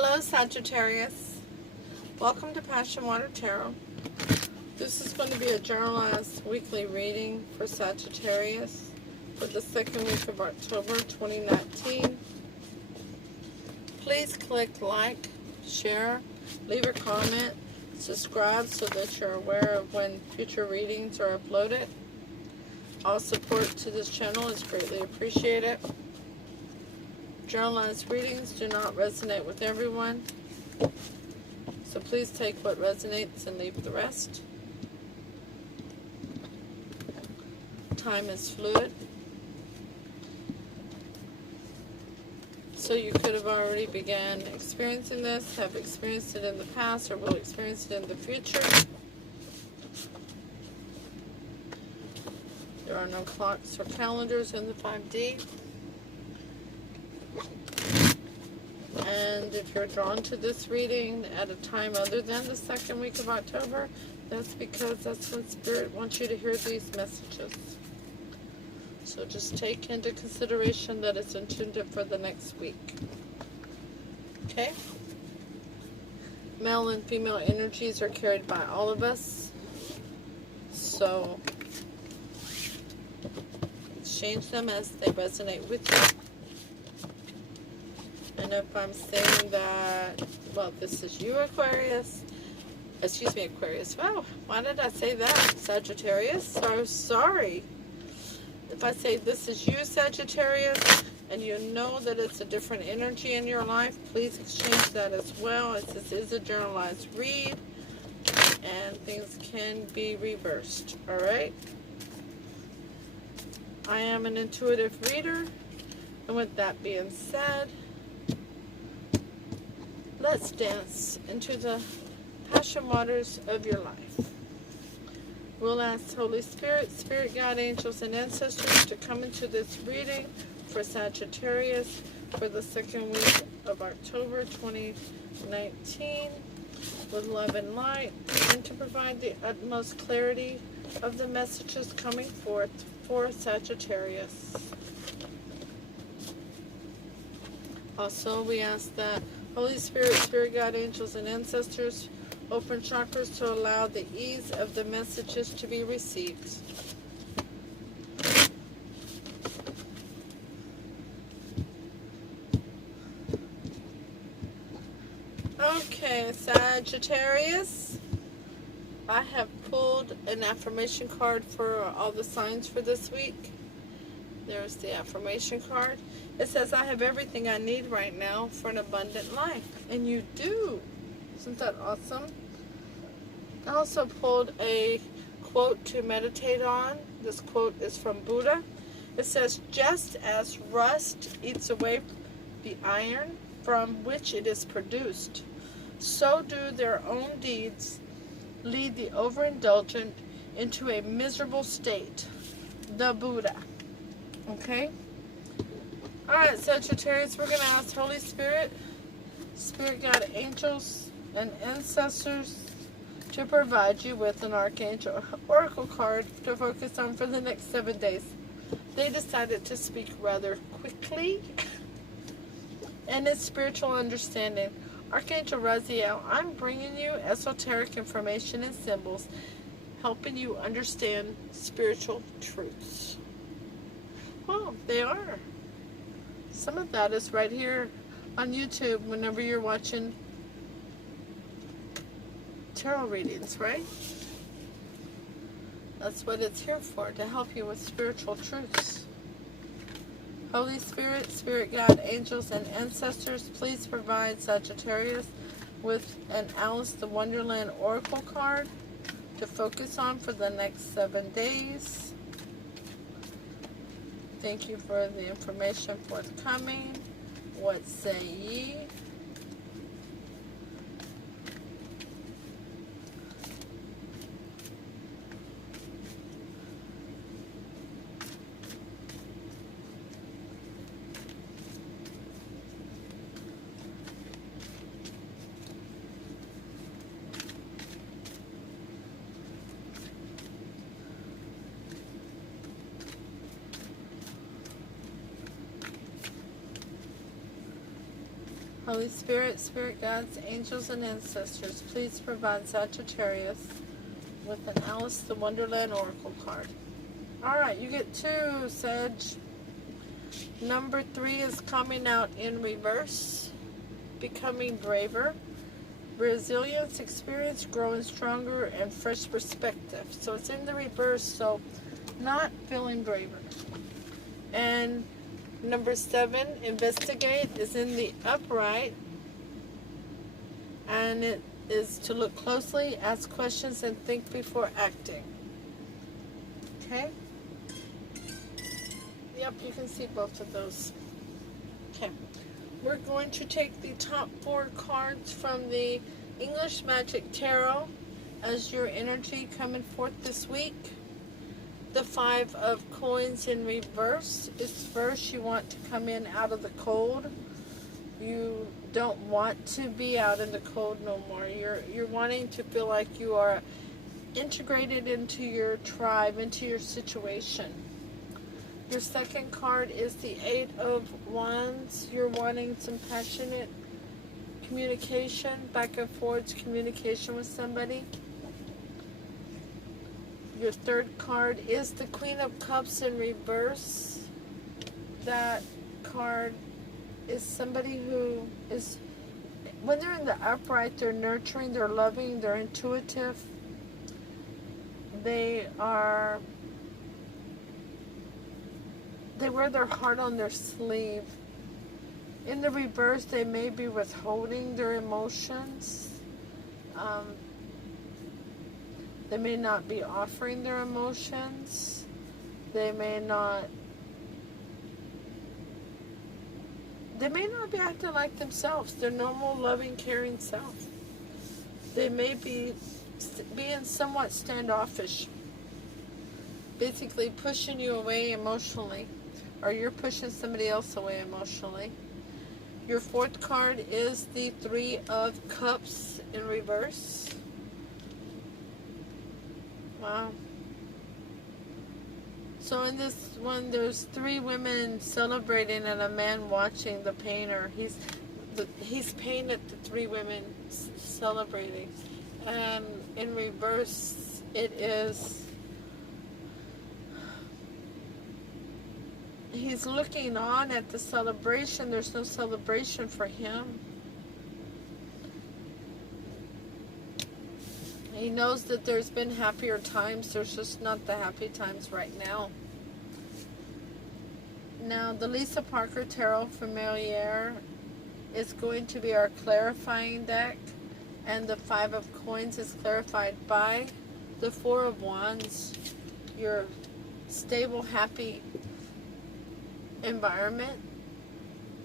Hello Sagittarius, welcome to Passion Water Tarot. This is going to be a generalized weekly reading for Sagittarius for the second week of October 2019. Please click like, share, leave a comment, subscribe so that you're aware of when future readings are uploaded. All support to this channel is greatly appreciated. Generalized readings do not resonate with everyone, so please take what resonates and leave the rest. Time is fluid, so you could have already began experiencing this, have experienced it in the past, or will experience it in the future. There are no clocks or calendars in the 5D. And if you're drawn to this reading at a time other than the second week of October, that's because that's when Spirit wants you to hear these messages. So just take into consideration that it's intended for the next week. Okay? Male and female energies are carried by all of us. So exchange them as they resonate with you. And if I'm saying that, well, this is you, Aquarius. Excuse me, Aquarius. Wow, why did I say that? Sagittarius? So sorry. If I say this is you, Sagittarius, and you know that it's a different energy in your life, please exchange that as well, as this is a generalized read, and things can be reversed. Alright? I am an intuitive reader, and with that being said, let's dance into the passion waters of your life. We'll ask Holy Spirit, Spirit Guide, Angels, and Ancestors to come into this reading for Sagittarius for the second week of October 2019 with love and light, and to provide the utmost clarity of the messages coming forth for Sagittarius. Also, we ask that Holy Spirit, Spirit Guide, Angels, and Ancestors open chakras to allow the ease of the messages to be received. Okay, Sagittarius, I have pulled an affirmation card for all the signs for this week. There's the affirmation card. It says, I have everything I need right now for an abundant life. And you do. Isn't that awesome? I also pulled a quote to meditate on. This quote is from Buddha. It says, just as rust eats away the iron from which it is produced, so do their own deeds lead the overindulgent into a miserable state. The Buddha. Okay? Alright, Sagittarius, we're going to ask Holy Spirit, Spirit Guide, Angels, and Ancestors to provide you with an Archangel Oracle card to focus on for the next 7 days. They decided to speak rather quickly, and it's spiritual understanding. Archangel Raziel, I'm bringing you esoteric information and symbols, helping you understand spiritual truths. Well, they are. Some of that is right here on YouTube whenever you're watching tarot readings, right? That's what it's here for, to help you with spiritual truths. Holy Spirit, Spirit Guide, Angels, and Ancestors, please provide Sagittarius with an Alice the Wonderland Oracle card to focus on for the next 7 days. Thank you for the information forthcoming. What say ye? Holy Spirit, Spirit Guides, Angels, and Ancestors, please provide Sagittarius with an Alice the Wonderland Oracle card. Alright, you get 2, Sag. Number 3 is coming out in reverse. Becoming braver. Resilience, experience, growing stronger, and fresh perspective. So it's in the reverse, so not feeling braver. And number 7, investigate, is in the upright. And it is to look closely, ask questions, and think before acting. Okay? Yep, you can see both of those. Okay. We're going to take the top 4 cards from the English Magic Tarot as your energy coming forth this week. The 5 of Coins in reverse is first. You want to come in out of the cold. You don't want to be out in the cold no more. You're wanting to feel like you are integrated into your tribe, into your situation. Your second card is the 8 of Wands. You're wanting some passionate communication, back and forth communication with somebody. Your third card is the Queen of Cups in reverse. That card is somebody who is, when they're in the upright, they're nurturing, they're loving, they're intuitive. They wear their heart on their sleeve. In the reverse, they may be withholding their emotions. They may not be offering their emotions. They may not be acting like themselves, their normal, loving, caring self. They may be being somewhat standoffish, basically pushing you away emotionally, or you're pushing somebody else away emotionally. Your fourth card is the 3 of Cups in reverse. Wow. So in this one, there's 3 women celebrating and a man watching the painter. He's painted the 3 women celebrating. And in reverse, it is, he's looking on at the celebration. There's no celebration for him. He knows that there's been happier times. There's just not the happy times right now. Now, the Lisa Parker Tarot Familiar is going to be our clarifying deck. And the 5 of Coins is clarified by the 4 of Wands. Your stable, happy environment.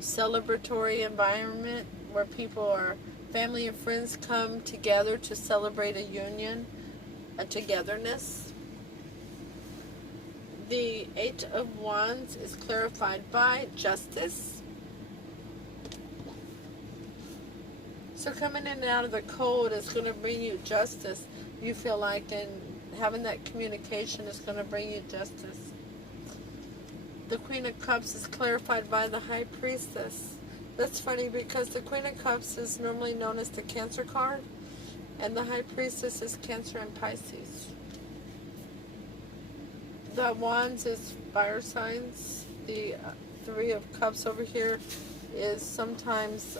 Celebratory environment where people are, family and friends come together to celebrate a union, a togetherness. The 8 of Wands is clarified by Justice. So coming in and out of the cold is going to bring you justice. You feel like, and having that communication is going to bring you justice. The Queen of Cups is clarified by the High Priestess. That's funny because the Queen of Cups is normally known as the Cancer card, and the High Priestess is Cancer and Pisces. The Wands is fire signs. The 3 of Cups over here is sometimes,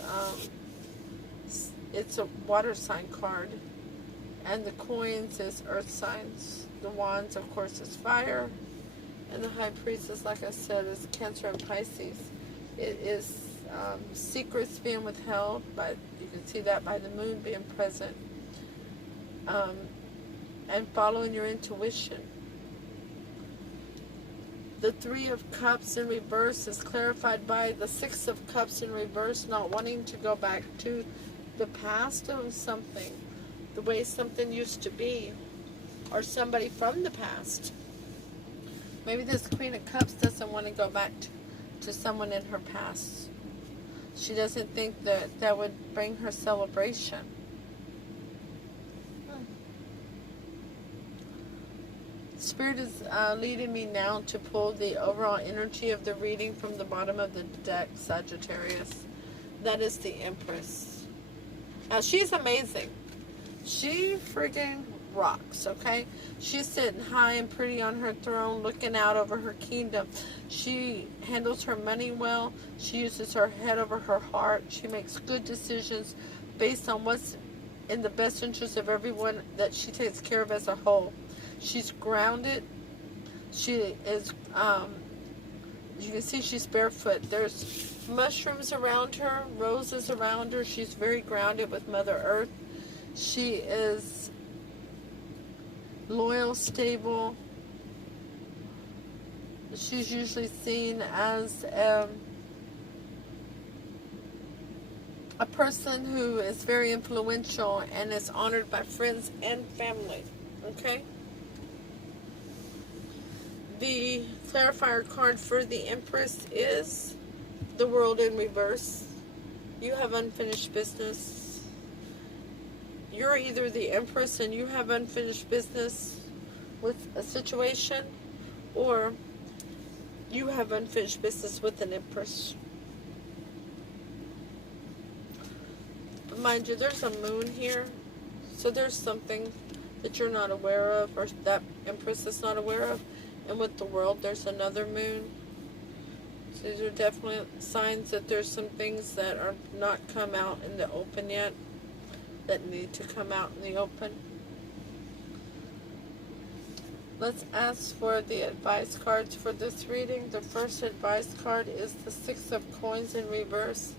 it's a water sign card. And the Coins is earth signs. The Wands, of course, is fire. And the High Priestess, like I said, is Cancer and Pisces. It is secrets being withheld, but you can see that by the moon being present. And following your intuition. The 3 of Cups in reverse is clarified by the 6 of Cups in reverse, not wanting to go back to the past of something, the way something used to be, or somebody from the past. Maybe this Queen of Cups doesn't want to go back to someone in her past. She doesn't think that that would bring her celebration. Spirit is leading me now to pull the overall energy of the reading from the bottom of the deck, Sagittarius. That is the Empress. Now, she's amazing. She friggin' rocks, okay? She's sitting high and pretty on her throne, looking out over her kingdom. She handles her money well. She uses her head over her heart. She makes good decisions based on what's in the best interest of everyone that she takes care of as a whole. She's grounded. She is, you can see she's barefoot. There's mushrooms around her, roses around her. She's very grounded with Mother Earth. She is loyal, stable. She's usually seen as a person who is very influential and is honored by friends and family. Okay? The clarifier card for the Empress is the World in reverse. You have unfinished business. You're either the Empress and you have unfinished business with a situation, or you have unfinished business with an Empress. But mind you, there's a moon here, so there's something that you're not aware of, or that Empress is not aware of. And with the World, there's another moon. So these are definitely signs that there's some things that are not come out in the open yet, that need to come out in the open. Let's ask for the advice cards for this reading. The first advice card is the Six of Coins in reverse.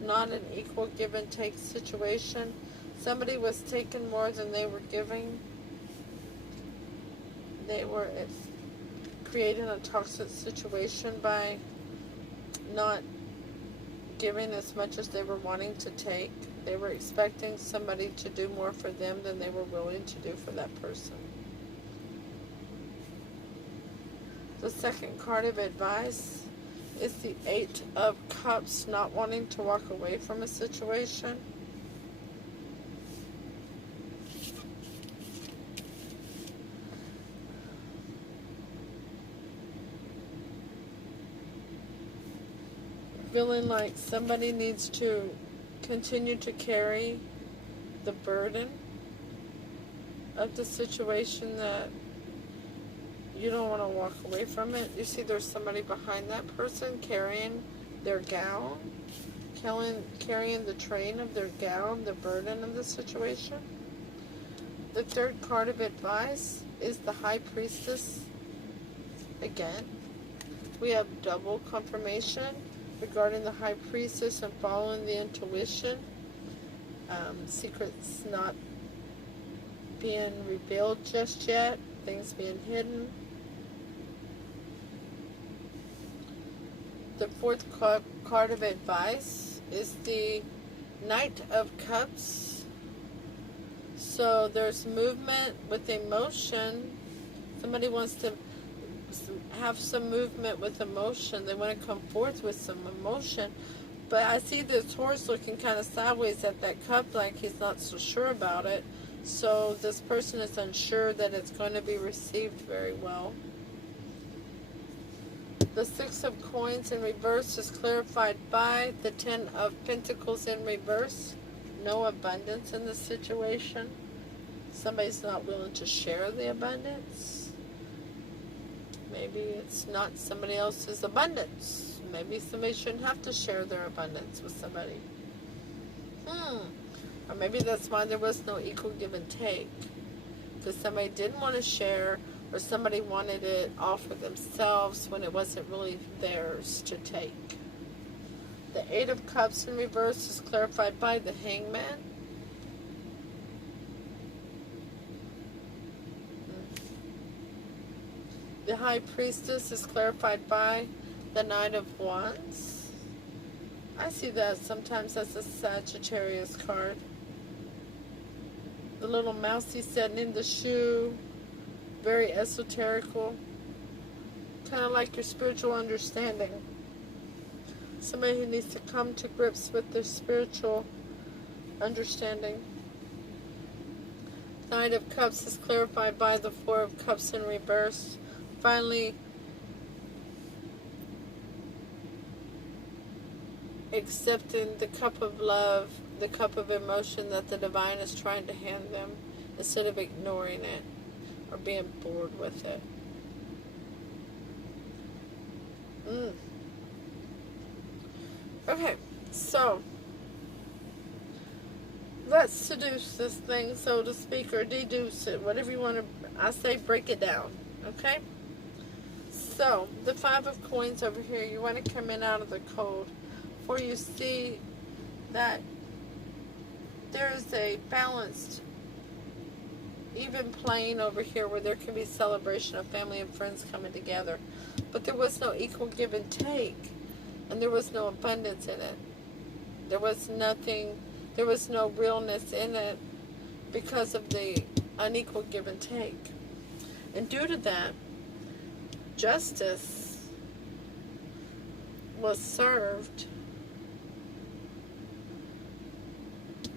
Not an equal give and take situation. Somebody was taking more than they were giving. They were creating a toxic situation by not giving as much as they were wanting to take. They were expecting somebody to do more for them than they were willing to do for that person. The second card of advice is the Eight of Cups, not wanting to walk away from a situation. Feeling like somebody needs to continue to carry the burden of the situation, that you don't want to walk away from it. You see there's somebody behind that person carrying their gown, carrying the train of their gown, the burden of the situation. The third card of advice is the High Priestess. Again, we have double confirmation regarding the High Priestess and following the intuition. Secrets not being revealed just yet. Things being hidden. The fourth card of advice is the Knight of Cups. So there's movement with emotion. Somebody wants to have some movement with emotion. They want to come forth with some emotion. But I see this horse looking kind of sideways at that cup, like he's not so sure about it. So this person is unsure that it's going to be received very well. The Six of Coins in reverse is clarified by the Ten of Pentacles in reverse. No abundance in the situation. Somebody's not willing to share the abundance. Maybe it's not somebody else's abundance. Maybe somebody shouldn't have to share their abundance with somebody. Or maybe that's why there was no equal give and take. Because somebody didn't want to share, or somebody wanted it all for themselves when it wasn't really theirs to take. The Eight of Cups in reverse is clarified by the Hangman. The High Priestess is clarified by the Knight of Wands. I see that sometimes as a Sagittarius card. The little mousey sitting in the shoe. Very esoterical. Kind of like your spiritual understanding. Somebody who needs to come to grips with their spiritual understanding. Knight of Cups is clarified by the Four of Cups in reverse. Finally, accepting the cup of love, the cup of emotion that the divine is trying to hand them, instead of ignoring it or being bored with it. Okay, so let's seduce this thing, so to speak, or deduce it, whatever you want to, I say break it down, okay? So, the 5 of coins over here, you want to come in out of the cold, for you see that there's a balanced, even plane over here where there can be celebration of family and friends coming together. But there was no equal give and take, and there was no abundance in it. There was nothing, there was no realness in it because of the unequal give and take. And due to that, justice was served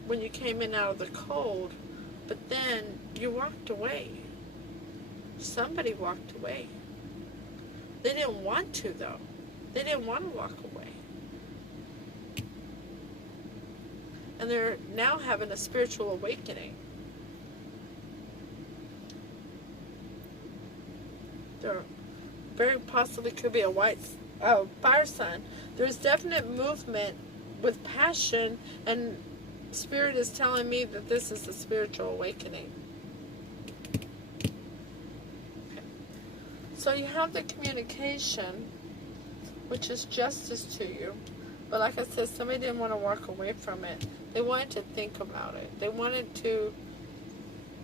when you came in out of the cold, but then you walked away. Somebody walked away. They didn't want to, though. They didn't want to walk away. And they're now having a spiritual awakening. There very possibly could be a fire sign. There's definite movement with passion, and Spirit is telling me that this is a spiritual awakening. Okay. So you have the communication, which is justice to you. But like I said, somebody didn't want to walk away from it. They wanted to think about it. They wanted to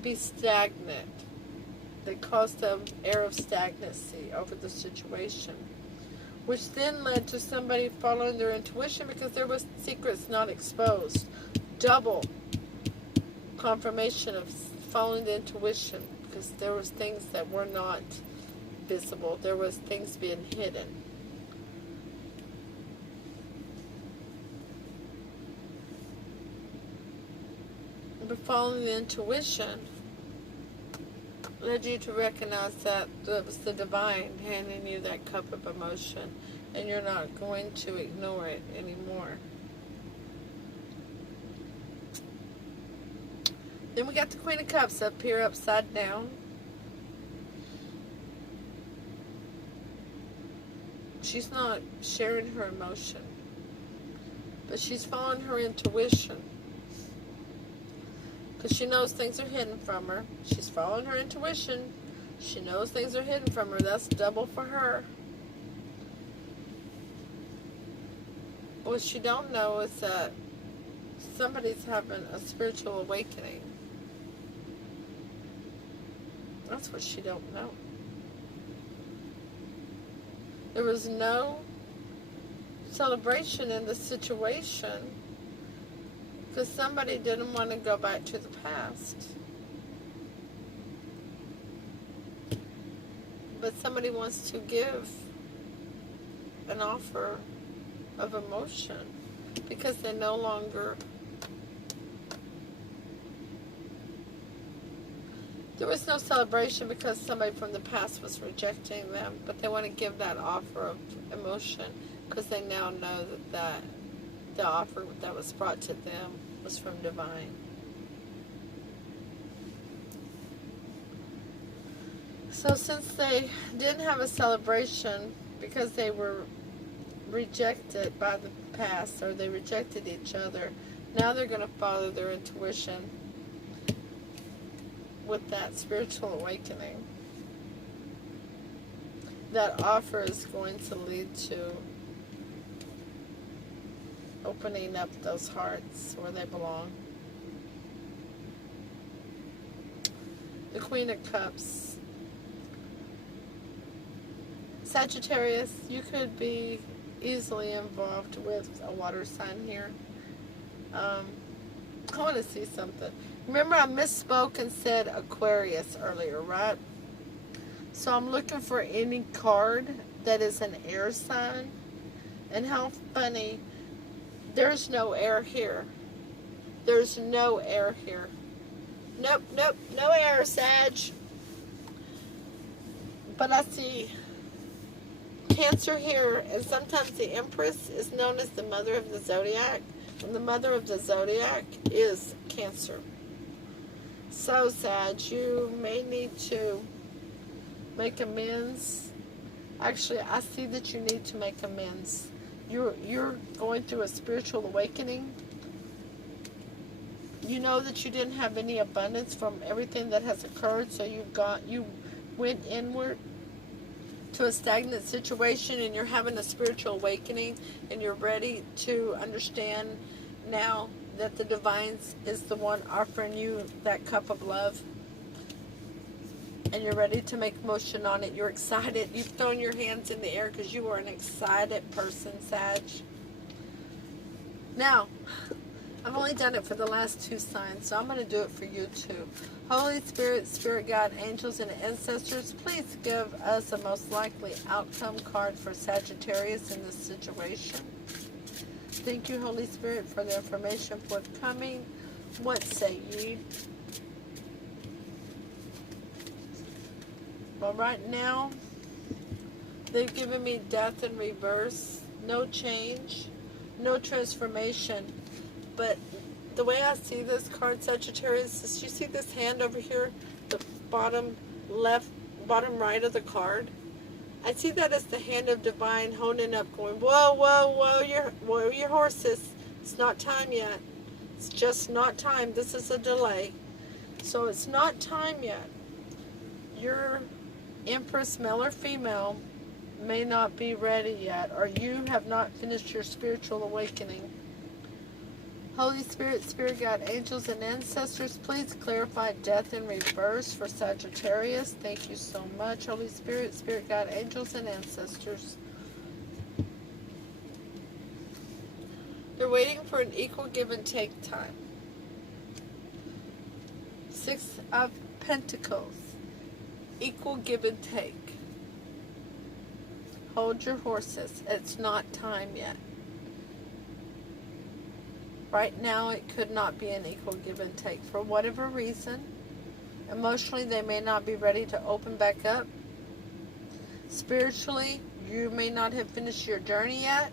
be stagnant. They caused an air of stagnancy over the situation, which then led to somebody following their intuition because there was secrets not exposed. Double confirmation of following the intuition, because there was things that were not visible. There was things being hidden. But following the intuition led you to recognize that it was the divine handing you that cup of emotion, and you're not going to ignore it anymore. Then we got the Queen of Cups up here upside down. She's not sharing her emotion, but she's following her intuition, because she knows things are hidden from her. She's following her intuition. She knows things are hidden from her. That's double for her. What she don't know is that somebody's having a spiritual awakening. That's what she don't know. There was no celebration in the situation because somebody didn't want to go back to the past. But somebody wants to give an offer of emotion because they no longer... There was no celebration because somebody from the past was rejecting them, but they want to give that offer of emotion because they now know that the offer that was brought to them was from divine. So since they didn't have a celebration because they were rejected by the past, or they rejected each other, now they're going to follow their intuition with that spiritual awakening. That offer is going to lead to opening up those hearts where they belong. The Queen of Cups. Sagittarius, you could be easily involved with a water sign here. I want to see something. Remember, I misspoke and said Aquarius earlier, right? So I'm looking for any card that is an air sign. And how funny, there's no air here. There's no air here. Nope, nope, no air, Sag. But I see Cancer here, and sometimes the Empress is known as the mother of the zodiac, and the mother of the zodiac is Cancer. So, Sag, you may need to make amends. Actually, I see that you need to make amends. You're going through a spiritual awakening. You know that you didn't have any abundance from everything that has occurred, so you went inward to a stagnant situation, and you're having a spiritual awakening, and you're ready to understand now that the divine is the one offering you that cup of love, and you're ready to make motion on it. You're excited. You've thrown your hands in the air because you are an excited person, Sag. Now, I've only done it for the last 2 signs, so I'm going to do it for you too. Holy Spirit, Spirit God, angels, and ancestors, please give us a most likely outcome card for Sagittarius in this situation. Thank you, Holy Spirit, for the information forthcoming. What say ye? Well, right now, they've given me death in reverse, no change, no transformation. But the way I see this card, Sagittarius, is you see this hand over here, the bottom left, bottom right of the card? I see that as the hand of divine holding up, going, whoa, whoa, whoa, your horses. It's not time yet. It's just not time. This is a delay. So it's not time yet. Your Empress, male or female, may not be ready yet, or you have not finished your spiritual awakening. Holy Spirit, Spirit God, angels, and ancestors, please clarify death in reverse for Sagittarius. Thank you so much, Holy Spirit, Spirit God, angels, and ancestors. They're waiting for an equal give and take time. 6 of Pentacles. Equal give and take. Hold your horses. It's not time yet. Right now, it could not be an equal give and take. For whatever reason, emotionally, they may not be ready to open back up. Spiritually, you may not have finished your journey yet.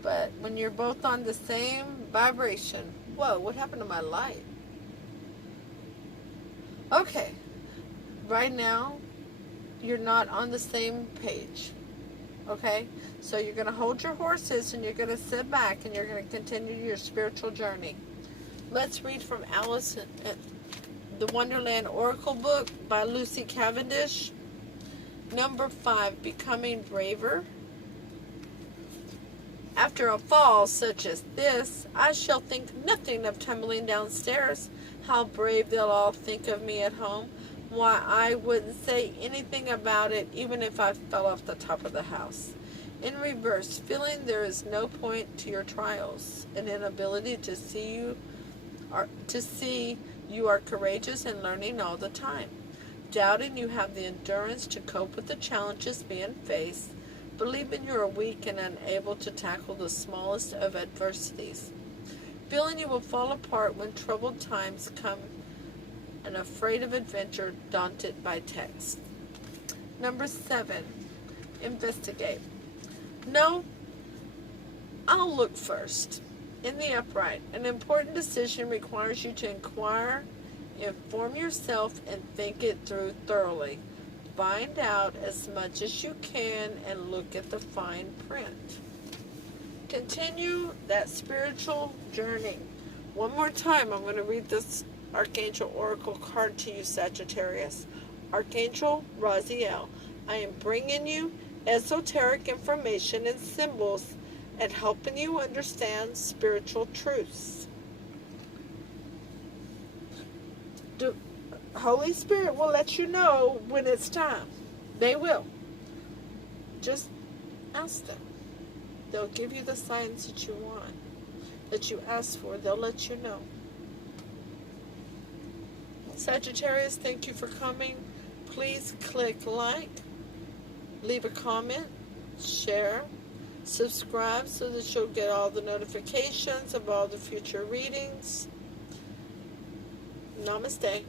But when you're both on the same vibration, whoa, what happened to my light? Okay, right now, you're not on the same page. Okay, so you're going to hold your horses, and you're going to sit back, and you're going to continue your spiritual journey. Let's read from Alice, the Wonderland Oracle book by Lucy Cavendish. Number 5, Becoming Braver. After a fall such as this, I shall think nothing of tumbling downstairs. How brave they'll all think of me at home. Why, I wouldn't say anything about it even if I fell off the top of the house. In reverse, feeling there is no point to your trials, an inability to see you are courageous and learning all the time. Doubting you have the endurance to cope with the challenges being faced. Believing you are weak and unable to tackle the smallest of adversities. Feeling you will fall apart when troubled times come, and afraid of adventure, daunted by text. Number 7, investigate. No, I'll look first. In the upright, an important decision requires you to inquire, inform yourself, and think it through thoroughly. Find out as much as you can and look at the fine print. Continue that spiritual journey. One more time, I'm going to read this Archangel Oracle card to you, Sagittarius. Archangel Raziel, I am bringing you esoteric information and symbols and helping you understand spiritual truths. The Holy Spirit will let you know when it's time. They will. Just ask them. They'll give you the signs that you want, that you ask for. They'll let you know. Sagittarius, thank you for coming. Please click like, leave a comment, share, subscribe so that you'll get all the notifications of all the future readings. Namaste.